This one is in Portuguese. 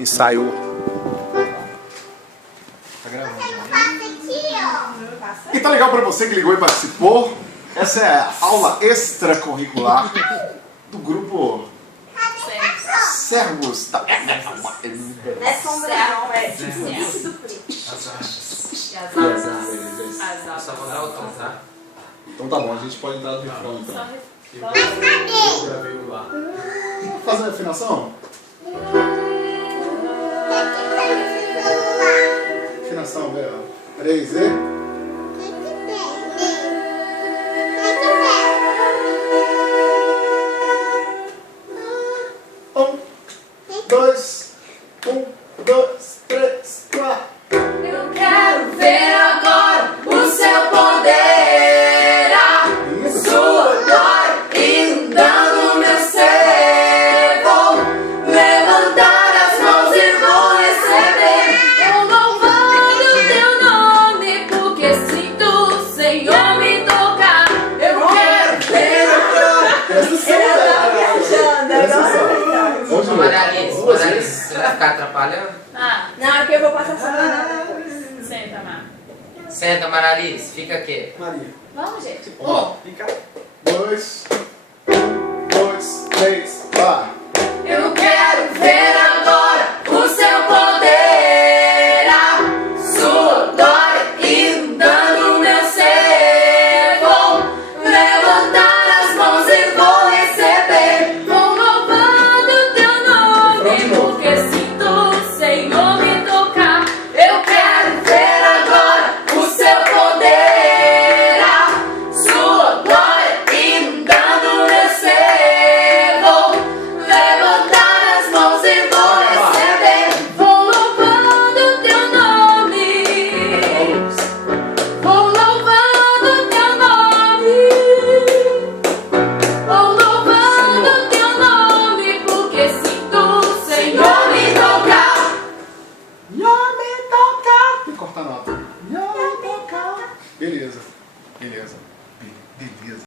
ensaiou. Tá gravando. E tá legal pra você que ligou e participou. Essa é a aula extracurricular do grupo Servos da... Não é sombra não, é serviço do frio. Só vou dar o tom, tá? Então tá bom, a gente pode entrar no refrão então. Lá. Vamos fazer a afinação? Afinação, vê, ó. 3 e... Dois, 1, 2, 3, 4. Eu quero ver agora o seu poder, a sua glória inundando meu ser. Vou levantar as mãos e vou receber. Vou louvando teu nome, porque sinto o Senhor me tocar. Eu quero ver agora. Maria Alice, você vai ficar atrapalhando? Não, é que eu vou passar essa depois. Senta, Má. Senta, Maria Alice, fica aqui. Maria. Vamos, gente. 2, 2, 3, vai. Eu quero ver agora o seu poder, a sua glória inundando meu ser. Vou levantar as mãos e vou receber. Vou louvando teu nome, porque sinto o Senhor me tocar. Eu quero ver agora o seu poder, a sua glória inundando meu ser. Vou levantar as mãos e vou receber. Vou louvando teu nome. Vou louvando teu nome. Vou louvando teu nome, porque sinto o Senhor me tocar. Tem que cortar a nota. Beleza, beleza.